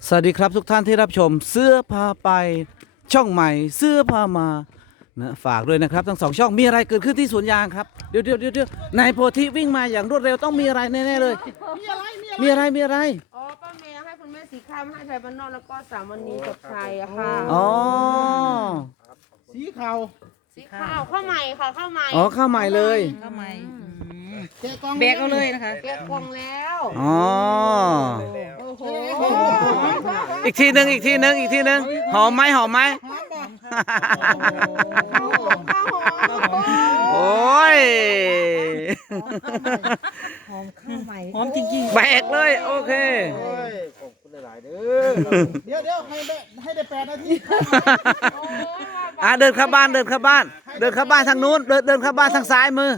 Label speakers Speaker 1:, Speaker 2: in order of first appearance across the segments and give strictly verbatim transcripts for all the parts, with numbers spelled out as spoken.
Speaker 1: สวัสดีครับทุกท่านที่รับชมเสื้อพาไปช่องใหม่เสื้อพามานะฝากด้วยนะครับทั้งสองช่องมีอะไรเกิดขึ้นที่สวนยางครับเดี๋ยวเดี๋ยวเดี๋ยวเดี๋ยวนายโพธิวิ่งมาอย่างรวดเร็วต้องมีอะไรแน่ๆเลย
Speaker 2: มีอะไร
Speaker 1: มีอะไรมีอะไร
Speaker 2: อ๋อป้าแมวให้คุณแม่สีข้ามให้ไทยบ้านนอกแล้วก็สามวันนี้กับไทยอะค่ะ
Speaker 1: อ๋อ
Speaker 3: สีขาว
Speaker 2: สีข้าวข้าวใหม่ค่ะข้าวใหม่
Speaker 1: อ๋อข้าวใหม่เลย
Speaker 4: ก็ไม่
Speaker 3: แกะกล่อง
Speaker 4: แบกเอาเลยนะคะ
Speaker 2: แกะกล่องแล้ว
Speaker 1: อ๋อ
Speaker 2: โอ้โห
Speaker 1: อีกทีหนึ่งอีกทีหนึ่งอีกทีหนึ่งหอมไหมหอมไหม
Speaker 2: ข้าวหอม
Speaker 1: โอ้ย
Speaker 4: หอมข้าวใหม่หอมจริง
Speaker 1: แบกเลยโอเค
Speaker 3: โอ้ยขอบคุณหลายๆเด้อเดี๋ยวเดี๋ยวให้ได้ให้ได้แปดนาที
Speaker 1: อ่ะเดินเข้าบ้านเดินเข้าบ้าน เดินเข้าบ้านทางนู้นเดินเดินเข้าบ้านทางซ้ายมือ
Speaker 4: ๆ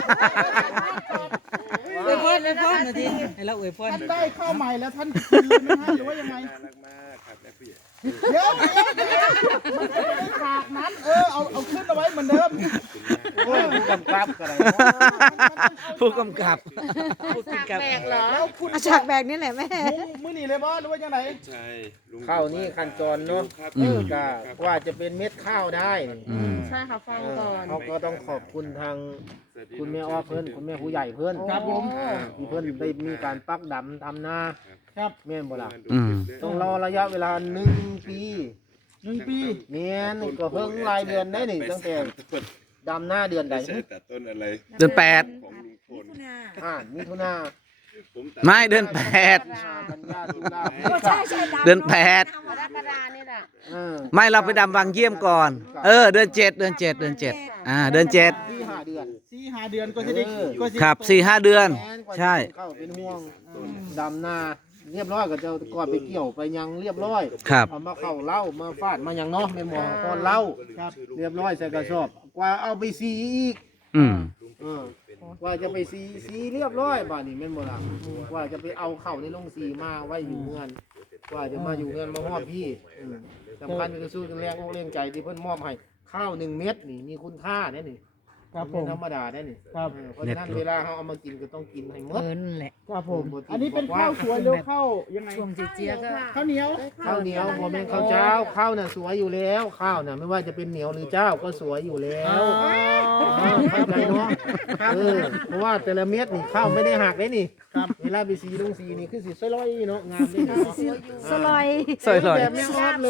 Speaker 4: อวยพรอวยพรนาทีให้เราอวยพร
Speaker 3: ท่านได้ข้าวใหม่แล้วท่านกินเลยไหมฮะหรือว่ายังไงเดี๋ยวเดี๋ยวเดี๋ยวมันจะไม่ได้ฉากนั้นเออเอาเอาขึ้นเอาไว้เหมือนเดิมโอ้ยผู้กำกับอะไร
Speaker 1: ผู้กำกับ
Speaker 2: ฉากแบกเหรอ
Speaker 3: แล้วคุณ
Speaker 4: อาฉากแบกนี่แหละแม่
Speaker 3: มือมือนี่เลยบอสหรือว่ายังไง
Speaker 5: ใช่ลุง
Speaker 6: ข้าวนี่ขั้นตอนเนาะ
Speaker 1: อืม
Speaker 6: ก็กว่าจะเป็นเม็ดข้าวได้นี่
Speaker 1: อืม
Speaker 2: ใช่ค่ะฟังก่อน
Speaker 6: เขาก็ต้องขอบคุณทางคุณแม่อ้อเพื่อนคุณแม่ผู้ใหญ่เพื่อน
Speaker 3: ครับผม
Speaker 6: ที่เพื่อนได้มีการปักดำทำนา
Speaker 3: ครับ
Speaker 6: แม่นบ่ล่ะ
Speaker 1: อืม
Speaker 6: ต้องรอระยะเวลาหนึ่งปี
Speaker 3: หนึ่งปี
Speaker 6: แม่นก็เพิ่งรายเดือนได้นี่ตั้งแต่ดำหน้าเดือนใด
Speaker 5: ไม่ใช่ตัดต้นอะไร
Speaker 1: เดือนแปด
Speaker 5: ของลุงพล
Speaker 6: อ่ามิถุนา
Speaker 5: ผมตัด
Speaker 1: ไม่เดือนแปด
Speaker 6: กันยาตุลา
Speaker 4: ใช่ใช่
Speaker 1: เดือนแปด
Speaker 2: กรกฎานี่แหละ
Speaker 6: เออ
Speaker 1: ไม่เราไปดำบางเยี่ยมก่อน เออ เดือนเจ็ดเดือนเจ็ดเดือนเจ็ดอ่า เดือนเจ็ด
Speaker 6: ที่ห้าเดือน
Speaker 3: สี่ห้าเดือนก็จะได้ก็จะได้
Speaker 1: ครับสี่ห้าเดือน
Speaker 6: แม่นกว่าจะ
Speaker 1: ใช่
Speaker 6: เข้าเป็นห่วงดำนาเรียบร้อยก็จะก่อนไปเกี่ยวไปยังเรียบร้อย
Speaker 1: ครับ
Speaker 6: เอามาเข้าเหล้ามาฟาดมาอย่างเนาะไม่มองพอนเหล้า
Speaker 3: ครับ
Speaker 6: เรียบร้อยใส่กระสอบกว่าเอาไปซีอีก
Speaker 1: อืม
Speaker 6: เออกว่าจะไปซีซีเรียบร้อยบ้านนี้แม่นบ่ล่ะกว่าจะไปเอาเข้าในโรงสีมาไว้อยู่เงินกว่าจะมาอยู่เงินมาฮอดพี่อืมสำคัญก็คือสู้แรงอกแรงใจที่เพิ่นมอบให้ข้าวหนึ่งเม็ดนี่มีคุณค่าแน่นี่
Speaker 3: ครับผ
Speaker 6: เป็น
Speaker 3: ม
Speaker 6: ธรรมดาแน่นี่
Speaker 3: ครับ
Speaker 6: เออเพราะฉะนั้นเวลาเขาเอามากินก็ต้องกินให้หม
Speaker 4: เอ
Speaker 6: ด
Speaker 4: อนั่นแหละ
Speaker 3: ครับผมอันนี้เป็นข้าวสวยหรือข้าวยังไง
Speaker 4: ช่วงเจี๊ยบก็
Speaker 3: ข้าวเหนียว
Speaker 6: ข้าวเหนียวบ่แม่นข้าวเจ้าข้าวน่ะสวยอยู่แล้วข้าวน่ะไม่ว่าจะเป็นเหนียวหรือเจ้าก็สวยอยู่แล้ว เข้าใจเนาะเออเพราะว่าแต่ละเม็ดนี่ข้าวไม่ได้หักเลยนี่เวลาไปสีลงสีนี่คือสีสลอยเนาะงามเลยเนาะ
Speaker 4: สลอย
Speaker 1: สวยๆ
Speaker 6: แบบแม่ออดเลย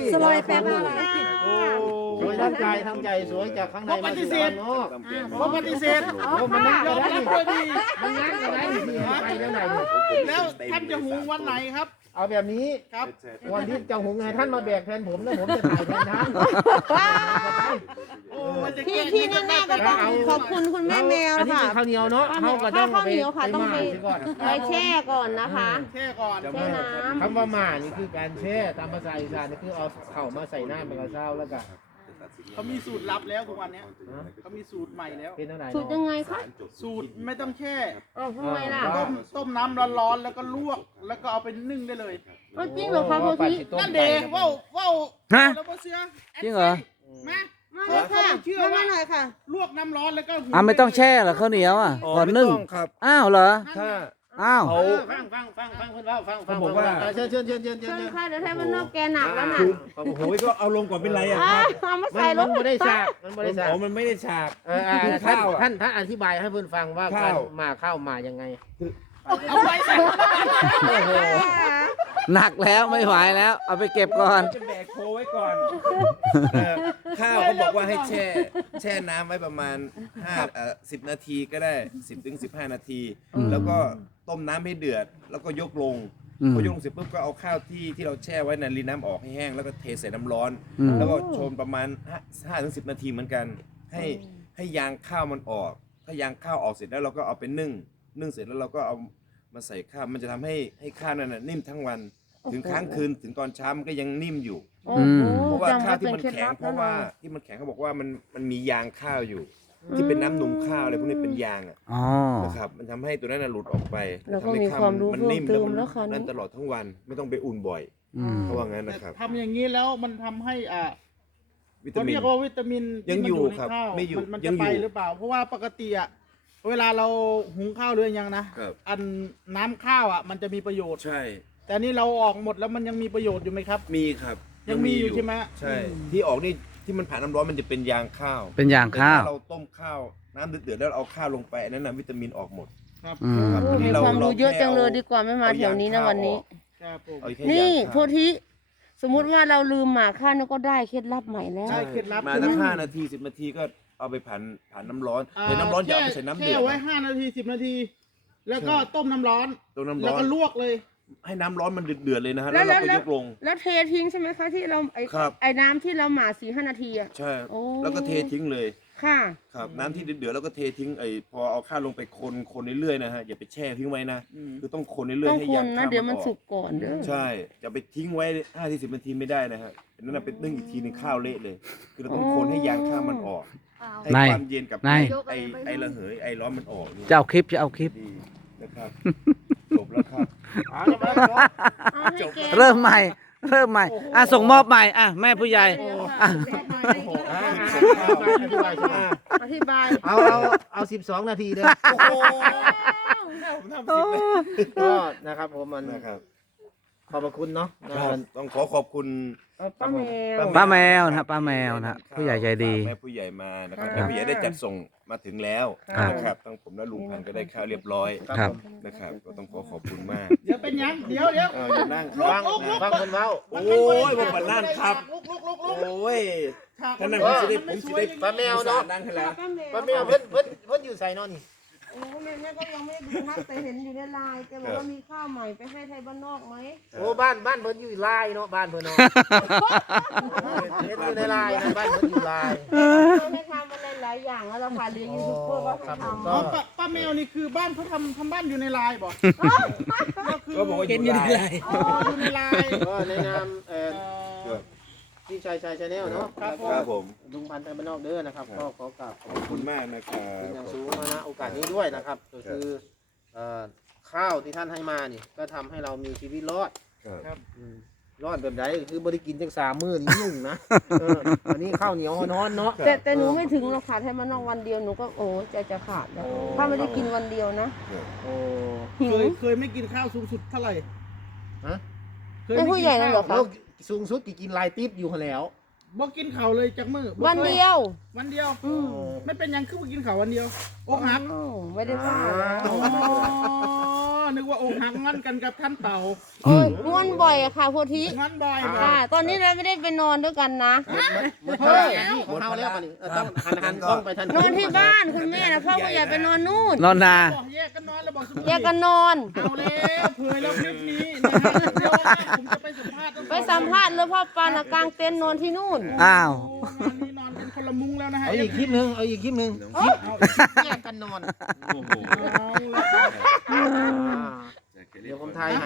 Speaker 4: สลอยแปลว่าอะไร
Speaker 6: โอ้สวยทั้งใจทั้งใจสวยจากข้างในมาถึงข้างนอก
Speaker 3: เพราะปฏิเสธ
Speaker 6: โอ้มันนัก
Speaker 3: ยอม
Speaker 6: ได้
Speaker 3: รับ
Speaker 6: นี่
Speaker 3: ด้วยดี
Speaker 6: มันนักได้นี่ที่ไปแล้วไหนนี่
Speaker 3: แล้วท่านจะหุงวันไหนครับ
Speaker 6: เอาแบบนี้
Speaker 3: ครับ
Speaker 6: วันที่จะหุงให้ท่านมาแบกแทนผมแล้วผมจะถ่ายแทนท่าน
Speaker 3: โอ้มันจะ
Speaker 2: ที่
Speaker 3: แก้
Speaker 2: ที่แน่ๆก็ต้องขอบคุณคุณแม่แมว
Speaker 6: อันนี้
Speaker 2: ค่ะ
Speaker 6: เป็นข้าวเหนียวเนาะเขาก็ต้อง
Speaker 2: ข้าวเหนียวค่ะต้อง
Speaker 6: ไป
Speaker 2: ไป
Speaker 6: หม่าก่อน
Speaker 2: ไปแช่ก่อนนะคะ
Speaker 3: แช่ก่อน
Speaker 2: แช่น้ำ
Speaker 6: คำว่าหม่านี่คือการแช่ตามภาษาอีสานนี่คือเอาเข่ามาใส่หน้ามันกระเช้าแล้วก็
Speaker 3: เขามีสูตรลับแล้วทุกวันเนี้ยเขามีสูตรใหม่แล้ว
Speaker 6: เป็นเท่าไหร่
Speaker 2: สูตรยังไงคะ
Speaker 3: สูตรไม่ต้องแช่
Speaker 2: เออทำไมล่ะ
Speaker 3: ต้มต้มน้ำร้อนๆแล้วก็ลวกแล้วก็เอาไปนึ่งได้เลย
Speaker 2: เออจริงเหรอคะโพธิ
Speaker 3: นั่นเดงว้าวว้าว
Speaker 1: ฮะ
Speaker 3: แล้วบ่เสือ
Speaker 1: จริงเหรอ
Speaker 3: มา
Speaker 2: มาเลยค่ะมาหน่อยค่ะ
Speaker 3: ลวกน้ำร้อนแล้วก็หุง
Speaker 1: อ่ะไม่ต้องแช่เหรอข้าวเหนียวอ่ะก่อนนึ่ง
Speaker 6: ครับ
Speaker 1: อ้าวเหรอ
Speaker 6: ถ้า
Speaker 1: อ้าว
Speaker 6: เขาฟังฟังฟังฟังเพื่อนเล่าฟังฟังบอกว่าเชิญเชิญเชิญเชิญเชิ
Speaker 2: เชิ
Speaker 6: ญ
Speaker 2: ญ
Speaker 6: เชิญ
Speaker 2: ค่ะเดี๋ยวไทยบ้านนอกแกหนักแล้วน่ะ
Speaker 6: โอ้โห
Speaker 5: โอ้ยก็เอาลงก่อนเป็นไรอ่ะ
Speaker 2: อ่ะเอามา
Speaker 6: มัน
Speaker 2: ใส่ร
Speaker 6: มั
Speaker 2: ถ
Speaker 6: นไม่ได้ฉากมันไม่ได้ฉาก
Speaker 5: อ๋อมันไม่ได้ฉาก
Speaker 6: เอออ่า
Speaker 5: คือ
Speaker 6: ท่าน
Speaker 5: ข้าวอะ
Speaker 6: ท่านท่านอธิบายให้เพื่อนฟังว่า
Speaker 5: ข้าว
Speaker 6: การมาข้าวมายังไง
Speaker 3: เอาไปใส่
Speaker 1: หนักแล้วไม่ไหวแล้ว เอาไปเก็บก่อน
Speaker 5: จะแบกโคไว้ก่อนเออข้าวเขาบอกว่าให้แช่ แช่น้ำไว้ประมาณห้าเอ่อสิบนาทีก็ได้สิบถึงสิบห้านาที
Speaker 1: อืม
Speaker 5: แล้วก็ต้มน้ำให้เดือด แล้วก็ยกลง
Speaker 1: อืม
Speaker 5: พอยกลงเสร็จปุ๊บก็เอาข้าวที่ที่เราแช่ไว้ในรีน้ำออกให้แห้งแล้วก็เทใส่น้ำร้อน
Speaker 1: อืม
Speaker 5: แล้วก็โชนประมาณห้าถึงสิบนาทีเหมือนกัน ให้ให้ยางข้าวมันออก ถ้ายางข้าวออกเสร็จแล้วเราก็เอาไปนึ่ง นึ่งเสร็จแล้วเราก็เอามาใส่ข้าว มันจะทำให้ให้ข้าวนั้นนะนิ่มทั้งวัน ถึงค้างคืนถึงตอนเช้ามันก็ยังนิ่มอยู่
Speaker 2: โอ้โห
Speaker 5: เพราะว่า
Speaker 2: จำ
Speaker 5: ข้า
Speaker 2: ไว้
Speaker 5: วที่
Speaker 2: เป็น
Speaker 5: มัน
Speaker 2: เคล็ด
Speaker 5: แข็ง
Speaker 2: ลับ
Speaker 5: เพ
Speaker 2: แล้ว
Speaker 5: ราะ
Speaker 2: เนาะ
Speaker 5: ว่าที่มันแข็งเขาบอกว่ามันมันมียางข้าวอยู่ ที่เป็นน้ำนมข้าวอะไรพวกนี้เป็นยางอะ
Speaker 1: อ๋อ
Speaker 5: นะครับมันทำให้ตัวนั้นนะหลุดออกไป
Speaker 2: แล้วก็
Speaker 5: ทำให้
Speaker 2: มี
Speaker 5: ข้
Speaker 2: ความรู้
Speaker 5: มัน
Speaker 2: เพิ่ม
Speaker 5: นิ่ม
Speaker 2: เติ
Speaker 5: แล้ว
Speaker 2: ม
Speaker 5: มัน
Speaker 2: แล้วค่ะ
Speaker 5: นั่น
Speaker 2: นี่
Speaker 5: ตลอดทั้งวันไม่ต้องไปอุ่นบ่อย
Speaker 1: อืม
Speaker 5: เขาว่างั้นนะครับ
Speaker 3: ทำอย่างนี้แล้วมันทำให้อ่า
Speaker 5: วิ
Speaker 3: เขา
Speaker 5: ตามิน
Speaker 3: เรียกว่าวิตามิน
Speaker 5: ยัง
Speaker 3: ที่มัน
Speaker 5: อยู่
Speaker 3: ใน
Speaker 5: ครับ
Speaker 3: ข้าว
Speaker 5: ไม่อยู่
Speaker 3: มัน
Speaker 5: ยั
Speaker 3: จะ
Speaker 5: งอยู่
Speaker 3: ไปหรือเปล่า เพราะว่าปกติอ่ะเวลาเราหุงข้าวหรือยังนะครับ อันน้ำข้าวอ่ะมันจะมีประโยชน์
Speaker 5: ใช่
Speaker 3: แแต่อันนี่เราออกหมดแล้วมันยังมีประโยชน์อยู่ไหมครับ
Speaker 5: มีครับ
Speaker 3: ยังมีอยู่ใช่ไหม
Speaker 5: ใช่ ที่ออกนี่ที่มันผ่านน้ำร้อนมันจะเป็นยางข้าว
Speaker 1: เป็นอย่างข้าว
Speaker 5: แต่ถ้เราต้มข้าวน้ำเดือดๆแล้วเราเอาข้าวลงไปอันนั้นน่ะวิตามินออกหมด
Speaker 3: ครับ
Speaker 1: อืม
Speaker 5: ครับ
Speaker 2: โอ้มีความรู้เยอะจังเลยดีกว่าไม่มาแถวนี้นะวันนี้
Speaker 3: ครับผม
Speaker 5: เอาแค่
Speaker 2: นี่
Speaker 5: ยาง
Speaker 2: โพ
Speaker 5: ข้าว
Speaker 2: ธิสมมุติว่าเราลืมหมาข้าวนี่ก็ได้เคล็ดลับใหม่แล้ว
Speaker 3: ใช่เคล็ดลับ
Speaker 5: มาตั้งห้านาทีสิบนาทีก็เอาไปผ่านผ่านน้ำร้อนแต่น้ำร้อนอย่าเอาไปใส่น้ำเดือ
Speaker 3: แช่
Speaker 5: ด
Speaker 3: ไว้ห้านาทีสิบนาที แล้วก็ต้มน้ำร้อน
Speaker 5: ต้มน้ำ
Speaker 3: แล้
Speaker 5: ร้
Speaker 3: ว
Speaker 5: อน
Speaker 3: ก็ลวกเลย
Speaker 5: ให้น้ำร้อนมันเดือดๆเลยนะฮะ
Speaker 2: แล้
Speaker 5: แล้ว
Speaker 2: ว
Speaker 5: เราก็
Speaker 2: แล้ว
Speaker 5: ยกลง
Speaker 2: แล้วเททิ้งใช่ไหมคะที่เราไอ้
Speaker 5: ครับ
Speaker 2: ไอ้น้ำที่เราหมาสี่ห้านาทีอ่ะ
Speaker 5: ใช่
Speaker 2: โอ้
Speaker 5: แล้วก็เททิ้งเลย
Speaker 2: ค่ะ
Speaker 5: ครับน้ำที่เดือดๆแล้วก็เททิ้งไอ้พอเอาข้าวลงไปคนคนเรื่อยๆนะฮะอย่าไปแช่ทิ้งไว้นะ
Speaker 3: อืม
Speaker 5: คือต้องคนเรื่อย
Speaker 2: ต้อ
Speaker 5: ๆ
Speaker 2: ง
Speaker 5: ให้
Speaker 2: ค
Speaker 5: ยาน ง
Speaker 2: นะ
Speaker 5: ข้าว
Speaker 2: เดี๋ยว
Speaker 5: มั
Speaker 2: มัน น
Speaker 5: ออ
Speaker 2: สุ
Speaker 5: ก
Speaker 2: กก่อนเด้อ
Speaker 5: ใช่จะไปทิ้งไว้ห้าทีสิบนาทีไม่ได้นะฮะอันนั้นนะเป็นนึ่งอีกทีหนึงข้าวเละเลย คือเราต้องคนให้ยางข้าวมันออกให้
Speaker 1: นาย
Speaker 5: ความเย็นกับ
Speaker 1: นาย
Speaker 5: ไอไอระเหยไอร้อนมันออกนี่
Speaker 1: จะเอาคลิปจะเอาคลิป
Speaker 5: ดีนะครับจบแล้วครับ
Speaker 6: เอาจะมาขอ
Speaker 2: เอาให้แก
Speaker 1: เริ่มใหม่ เริ่มใหม่ อ่ะส่งมอบใหม่ อ่ะแม่ผู้ใหญ่ อ่ะ
Speaker 6: อธิบายใช่ไหม
Speaker 2: อธิบาย
Speaker 6: เอาเอาเอาสิบสองนาทีเด้อ
Speaker 5: โอ้โหผมทำสิบเลย
Speaker 6: ก็นะครับผมมัน
Speaker 5: นะครับ
Speaker 6: ขอบพระคุณเนาะนะ
Speaker 5: ครับต้องขอขอบคุณ
Speaker 2: ป้าแมว
Speaker 1: ป้าแมวนะป้าแมวนะผู้ใหญ่ใจดี
Speaker 5: แม่ผู้ใหญ่มานะครับ
Speaker 2: ครับ
Speaker 5: แม่ผู้ใหญ่ได้จัดส่งมาถึงแล้ว
Speaker 1: ครับ
Speaker 5: นะครับทั้งผมและลุงพันธุ์ก็ได้ข้าวเรียบร้อย
Speaker 1: ครับ
Speaker 5: นะครับก็ต้องขอขอบคุณมาก
Speaker 3: เดี๋ยวเป็นยังเดี๋ยวเดี๋ยว
Speaker 5: เอออย่านั่งค
Speaker 3: ลุ
Speaker 5: รั
Speaker 3: ก
Speaker 5: บ
Speaker 3: ลุกลุก
Speaker 6: ฟังคนเว้า
Speaker 5: โอ้ยผมบันนั่นครับ
Speaker 3: ลุกลุกลุก
Speaker 5: โอ
Speaker 3: ลุก้
Speaker 5: ย
Speaker 3: ฉาก
Speaker 5: ท่านนั่ง
Speaker 3: มั
Speaker 5: ผม
Speaker 3: น
Speaker 5: สิได้
Speaker 3: ไม่
Speaker 5: ผม
Speaker 3: ส
Speaker 5: สิ
Speaker 3: วย
Speaker 5: ได้
Speaker 6: ป้าแมวเนาะ
Speaker 5: นั่งให้แล้ว
Speaker 2: ป้าแมว
Speaker 6: ป้าแมวเพิ่นเพิ่นเพิ่นอยู่ใส่เนอนนี่
Speaker 2: โอ้แม่แม่ก็ยังไม่ได้ดูนะแต่เห็นอยู่ในไลน์แกบอกว่ามีข้าวใหม่ไปให้ไทยบ้านนอกไหม
Speaker 6: โอ้บ้านบ้านเพิ่นอยู่ลายเนาะบ้านเพิ่นเนาะเห็นอยู่ในลายนะบ้านเพิ่นอยู่ลาย
Speaker 2: ก็ให้ทำอะไรหลายอย่างแล้วเราค่ะเลี้ยงยูทูบเบอร์ก็ให้
Speaker 6: ครับผม
Speaker 2: ทำ
Speaker 6: ก็
Speaker 3: อ๋อป้าป้าแมวนี่คือบ้านเขาทำทำบ้านอยู่ในลายบอกก็คือ
Speaker 5: ก็บอกว่าอยู่ในไลน์
Speaker 3: อ๋ออยู่ในลาย
Speaker 6: ก็ในนามเอ่อ
Speaker 3: เอ่อ
Speaker 6: พี่ชายชายชาแนลเนาะ
Speaker 3: ครับผม
Speaker 5: ครับผม
Speaker 6: ลุงพันธ์ไทยบ้านนอกเด้อนะครับก็ขอกราบขอบ
Speaker 5: ขอบคุณมากนะครั
Speaker 6: เป็นอย่าง
Speaker 5: บ
Speaker 6: สูงมาณโอกาสนี้ด้วยนะครับก็คือเอ่อข้าวที่ท่านให้มานี่ก็ทำให้เรามีชีวิตรอด
Speaker 5: ครับ
Speaker 6: อืมรอดแบบไหนคือบริกินจังสามมื้อนี่ยุ่งนะเอออันนี้ข้าวเหนียวฮ้อนๆเนาะ
Speaker 2: แต่แต่หนูไม่ถึงหรอกค่ะไทยบ้านนอกวันเดียวหนูก็โอ้ใจจะขาดแล้วถ้าไม่ได้กินวันเดียวนะ
Speaker 6: โอ้
Speaker 2: หิ
Speaker 3: เคว ยเคยไม่กินข้าวสูงสุดเท่าไหร่
Speaker 6: ฮะ
Speaker 3: เคย
Speaker 2: ไม่
Speaker 3: ไม่
Speaker 2: ผู้
Speaker 3: กิน
Speaker 2: ใหญ่นั่นเหรอ
Speaker 3: ข้าว
Speaker 6: แล้วสูงสุดกี่กินลายติ๊บอยู่หั่นแหล้ว
Speaker 3: บ่กินข้าวเลยจากมือบ่
Speaker 2: วัน
Speaker 3: ค
Speaker 2: เดียว
Speaker 3: วันเดียว
Speaker 2: อืม
Speaker 3: ไม่เป็นหยังคือบ่กินข้าววันเดียวอกหัก
Speaker 2: อ้าวไม่ได้ว่า
Speaker 3: อ๋อนึกว่าอกหักงั้นกันกับท่านเต่า
Speaker 2: โอ้ยง่วนบ่อยอะค่ะโพธิ
Speaker 3: งั้นบ่อยบ่
Speaker 2: ค่ะ ตอนนี้เราไม่ได้ไปนอนด้วยกันนะ
Speaker 6: หมดเท่าไหร่ที่ของเราแล้วมันนี่เออต้องหันหันกล้องไปทัน
Speaker 2: นอนที่บ้านคุณแม่นะพ่อผู้ใหญ่ไปนอนนู่น
Speaker 1: นอนนา
Speaker 3: บอกแยกกันนอนแล้วบอกสมมุติ
Speaker 2: แยกกันนอน
Speaker 3: เอาแล้วเผยแล้วคลิปนี้นะฮะเดี๋ยวนะผมจะไปสัมภาษณ์
Speaker 2: ไปสัมภาษณ์เลยพ่อปานะกลางเต็นท์นอนที่นู่น
Speaker 1: อ้าว
Speaker 3: โอ้งานนี้นอนกันคนละมุ้งแล้วนะฮะ
Speaker 6: เอาอีกคลิปหนึงเอาอีกคลิปหนึงแยกกันนอน
Speaker 5: โอ้โห
Speaker 6: อ่าเดี๋ยวผมทายให้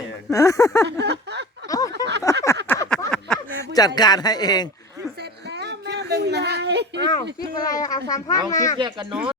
Speaker 1: จัดการให้เอง
Speaker 3: คลิปหนึ่งนะฮะ
Speaker 2: อ้าวคิดอะไรอะอ่ะสัมภาษ
Speaker 6: เอา
Speaker 2: ณ์
Speaker 6: คลิป
Speaker 2: มา
Speaker 6: แยกกันนอน